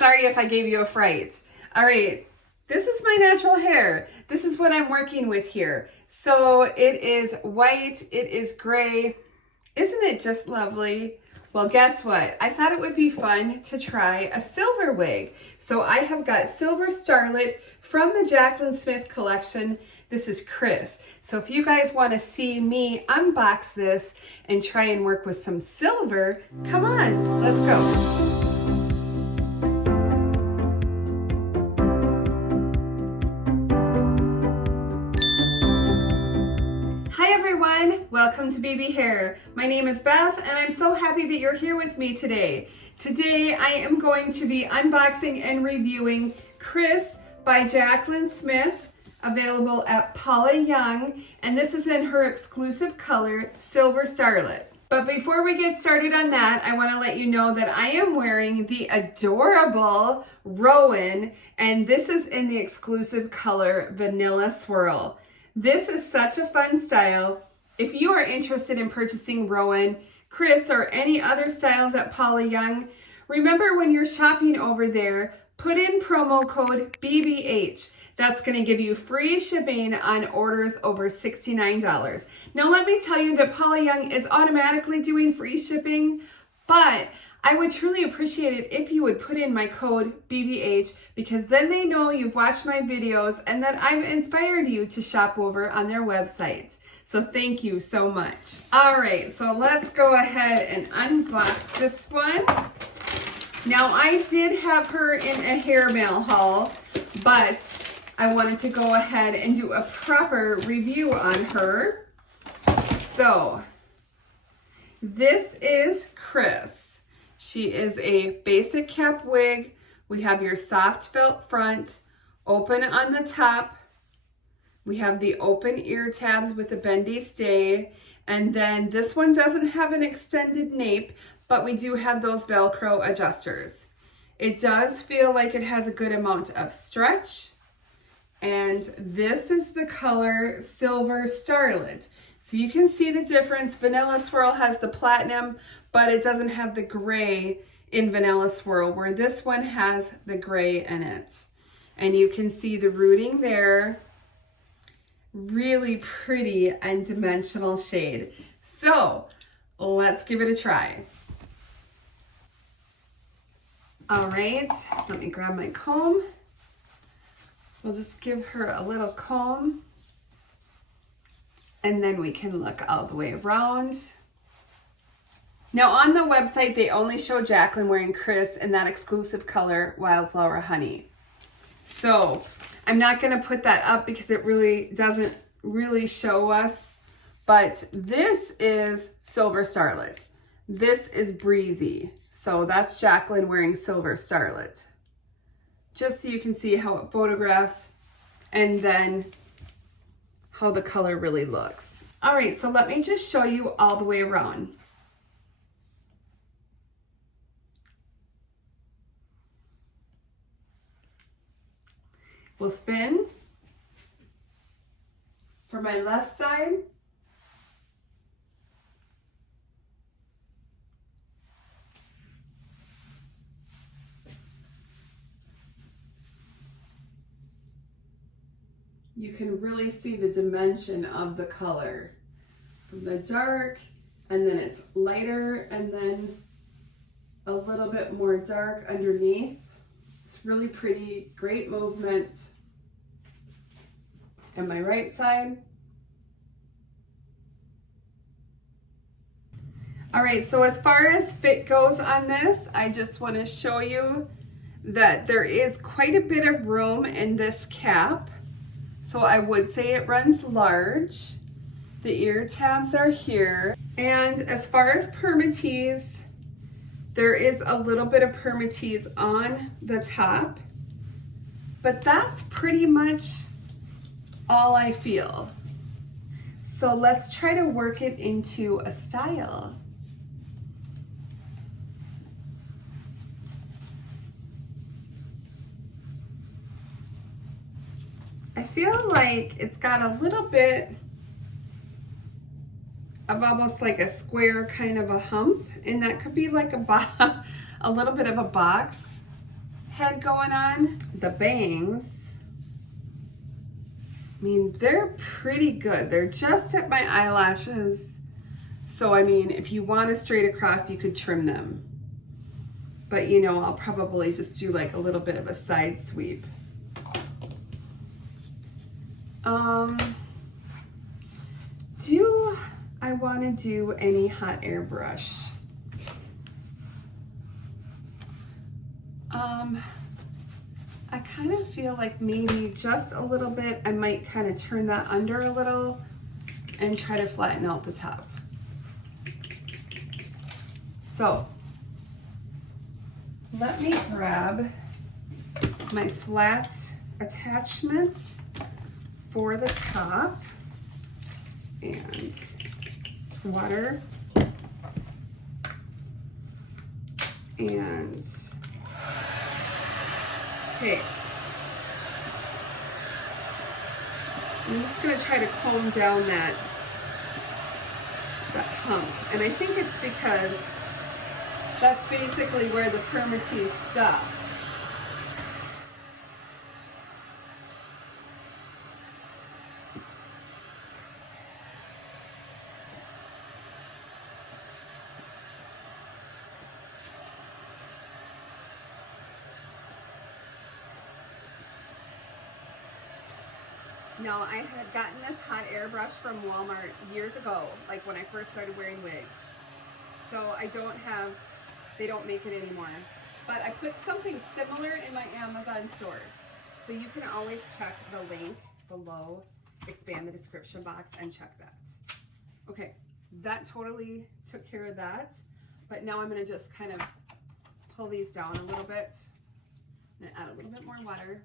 Sorry if I gave you a fright. All right, this is my natural hair. This is what I'm working with here. So it is white, it is gray. Isn't it just lovely? Well, guess what? I thought it would be fun to try a silver wig. So I have got Silver Starlet from the Jaclyn Smith Collection. This is KRIS. So if you guys want to see me unbox this and try and work with some silver, come on, let's go. Welcome to Baby Hair. My name is Beth and I'm so happy that you're here with me today. Today I am going to be unboxing and reviewing KRIS by Jaclyn Smith, available at Paula Young, and this is in her exclusive color, Silver Starlet. But before we get started on that, I want to let you know that I am wearing the adorable Rowan, and this is in the exclusive color, Vanilla Swirl. This is such a fun style. If you are interested in purchasing Rowan, KRIS, or any other styles at Paula Young, remember when you're shopping over there, put in promo code BBH. That's going to give you free shipping on orders over $69. Now let me tell you that Paula Young is automatically doing free shipping, but I would truly appreciate it if you would put in my code BBH, because then they know you've watched my videos and that I've inspired you to shop over on their website. So thank you so much. All right, so let's go ahead and unbox this one. Now I did have her in a hair mail haul, but I wanted to go ahead and do a proper review on her. So this is KRIS. She is a basic cap wig. We have your soft belt front, open on the top. We have the open ear tabs with a bendy stay, and then this one doesn't have an extended nape, but we do have those Velcro adjusters. It does feel like it has a good amount of stretch, and this is the color Silver Starlet. So you can see the difference. Vanilla Swirl has the platinum, but it doesn't have the gray in Vanilla Swirl, where this one has the gray in it. And you can see the rooting there. Really pretty and dimensional shade. So let's give it a try. All right, let me grab my comb. We'll just give her a little comb, and then we can look all the way around. Now on the website, they only show Jaclyn wearing KRIS in that exclusive color, Wildflower Honey. So I'm not going to put that up because it really doesn't really show us, but this is Silver Starlet. This is Breezy. So that's Jaclyn wearing Silver Starlet. Just so you can see how it photographs and then how the color really looks. All right, so let me just show you all the way around. We'll spin for my left side. You can really see the dimension of the color. From the dark, and then it's lighter, and then a little bit more dark underneath. It's really pretty, great movement. And my right side. All right, so as far as fit goes on this, I just want to show you that there is quite a bit of room in this cap. So I would say it runs large. The ear tabs are here. And as far as permatease, there is a little bit of permatease on the top, but that's pretty much all I feel. So let's try to work it into a style. I feel like it's got a little bit of almost like a square kind of a hump, and that could be like a little bit of a box head going on. The bangs, I mean, they're pretty good. They're just at my eyelashes. So, I mean, if you want to straight across, you could trim them. But, you know, I'll probably just do like a little bit of a side sweep. Do I want to do any hot air brush? I kind of feel like maybe just a little bit. I might kind of turn that under a little and try to flatten out the top. So let me grab my flat attachment for the top and water and okay. I'm just going to try to comb down that hump, and I think it's because that's basically where the permatease stops. Now, I had gotten this hot air brush from Walmart years ago, like when I first started wearing wigs. So I don't have, they don't make it anymore. But I put something similar in my Amazon store. So you can always check the link below, expand the description box, and check that. Okay, that totally took care of that. But now I'm gonna just kind of pull these down a little bit. I'm gonna add a little bit more water.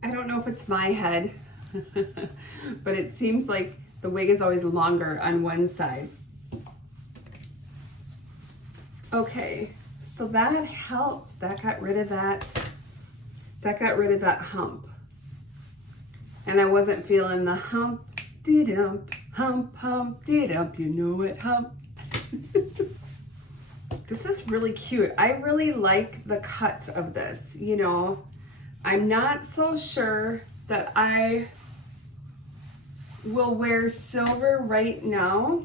I don't know if it's my head, but it seems like the wig is always longer on one side. Okay, so that helped. That got rid of that. That got rid of that hump. And I wasn't feeling the hump, dee-dump, hump, dee-dump, you know it, hump. This is really cute. I really like the cut of this, you know. I'm not so sure that I will wear silver right now,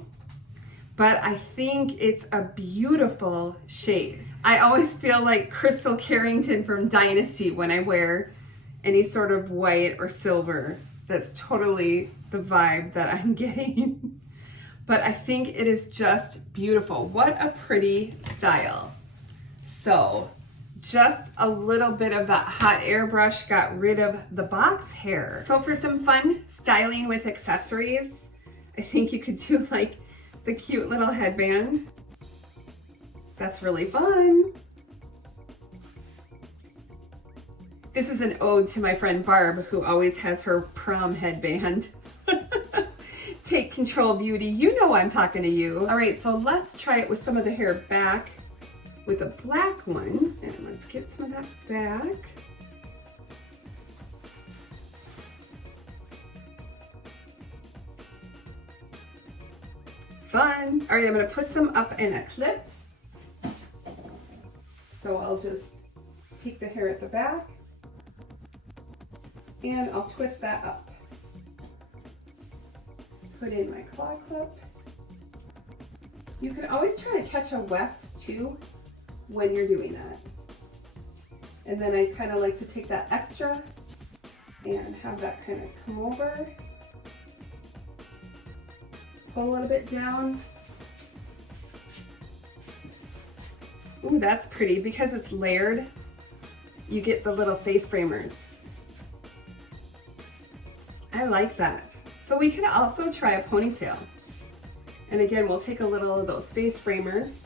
but I think it's a beautiful shade. I always feel like Crystal Carrington from Dynasty when I wear any sort of white or silver. That's totally the vibe that I'm getting. But I think it is just beautiful. What a pretty style. So just a little bit of that hot air brush got rid of the box hair. So for some fun styling with accessories, I think you could do like the cute little headband. That's really fun. This is an ode to my friend Barb, who always has her prom headband. Take control, beauty. You know I'm talking to you. All right, so let's try it with some of the hair back with a black one, and let's get some of that back. Fun. All right, I'm gonna put some up in a clip. So I'll just take the hair at the back and I'll twist that up. Put in my claw clip. You can always try to catch a weft too when you're doing that. And then I kind of like to take that extra and have that kind of come over. Pull a little bit down. Ooh, that's pretty. Because it's layered, you get the little face framers. I like that. So we could also try a ponytail. And again, we'll take a little of those face framers.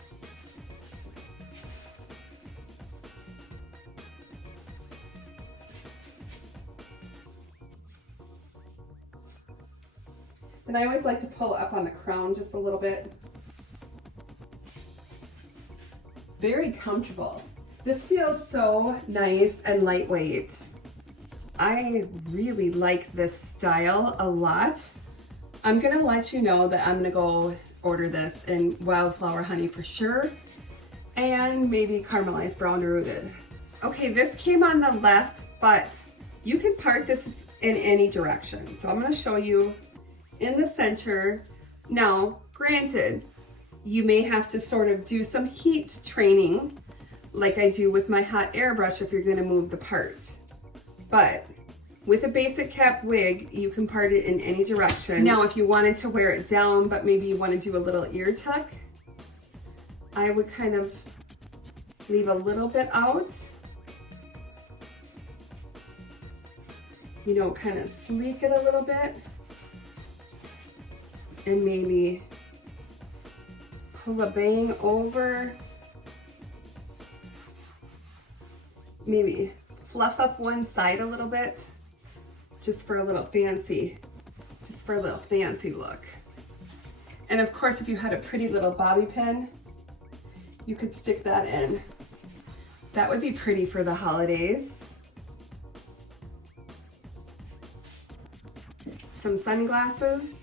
And I always like to pull up on the crown just a little bit. Very comfortable. This feels so nice and lightweight. I really like this style a lot. I'm gonna let you know that I'm gonna go order this in Wildflower Honey for sure, and maybe Caramelized Brown Rooted. Okay, this came on the left, but you can part this in any direction. So I'm gonna show you in the center. Now, granted, you may have to sort of do some heat training like I do with my hot airbrush if you're gonna move the part. But with a basic cap wig, you can part it in any direction. Now, if you wanted to wear it down, but maybe you wanna do a little ear tuck, I would kind of leave a little bit out. You know, kind of sleek it a little bit. And maybe pull a bang over. Maybe fluff up one side a little bit, just for a little fancy look. And of course, if you had a pretty little bobby pin, you could stick that in. That would be pretty for the holidays. Some sunglasses.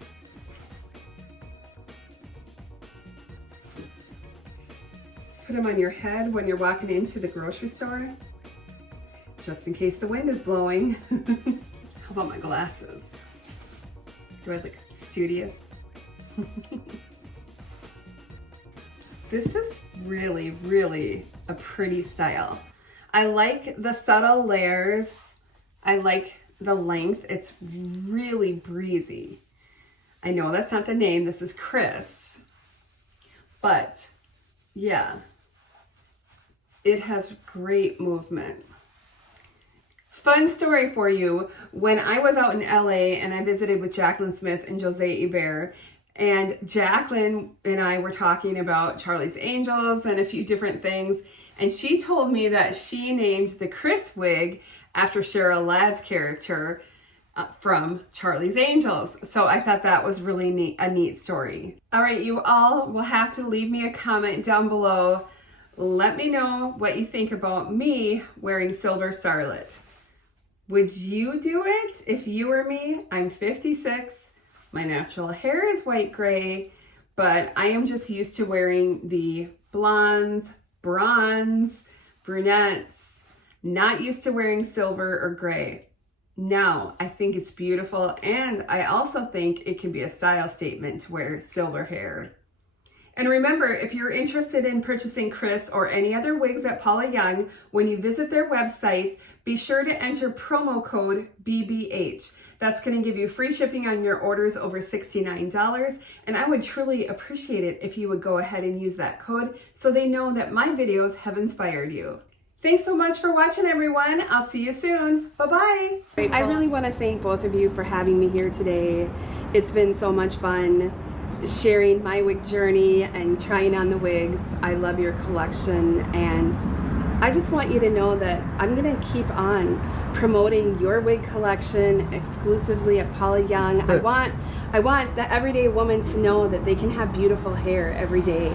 Put them on your head when you're walking into the grocery store, just in case the wind is blowing. How about my glasses? Do I look studious? This is really, really a pretty style. I like the subtle layers. I like the length. It's really breezy. I know that's not the name. This is KRIS. But yeah, it has great movement. Fun story for you. When I was out in LA and I visited with Jaclyn Smith and Jose Hebert, and Jaclyn and I were talking about Charlie's Angels and a few different things, and she told me that she named the KRIS wig after Cheryl Ladd's character from Charlie's Angels. So I thought that was really neat, a neat story. All right, you all will have to leave me a comment down below. Let me know what you think about me wearing Silver Starlet. Would you do it if you were me? I'm 56. My natural hair is white gray, but I am just used to wearing the blondes, bronze, brunettes, not used to wearing silver or gray. Now, I think it's beautiful, and I also think it can be a style statement to wear silver hair. And remember, if you're interested in purchasing KRIS or any other wigs at Paula Young, when you visit their website, be sure to enter promo code BBH. That's going to give you free shipping on your orders over $69. And I would truly appreciate it if you would go ahead and use that code so they know that my videos have inspired you. Thanks so much for watching, everyone. I'll see you soon. Bye-bye. I really want to thank both of you for having me here today. It's been so much fun sharing my wig journey and trying on the wigs. I love your collection, and I just want you to know that I'm going to keep on promoting your wig collection exclusively at Paula Young. I want the everyday woman to know that they can have beautiful hair every day,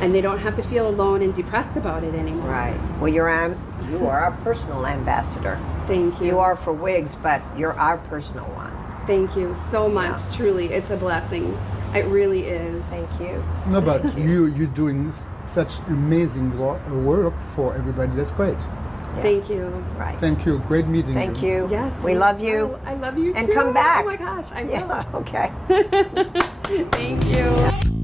and they don't have to feel alone and depressed about it anymore. Right. Well, you are our personal ambassador. Thank you. You are for wigs, but you're our personal one. Thank you so much. Yeah. Truly, it's a blessing. It really is. Thank you. No, but you're doing such amazing work for everybody. That's great. Yeah. Thank you. Right. Thank you. Great meeting. Thank you. Yes. We love you. Oh, I love you too. And come back. Oh my gosh, I will. Yeah, okay. Thank you.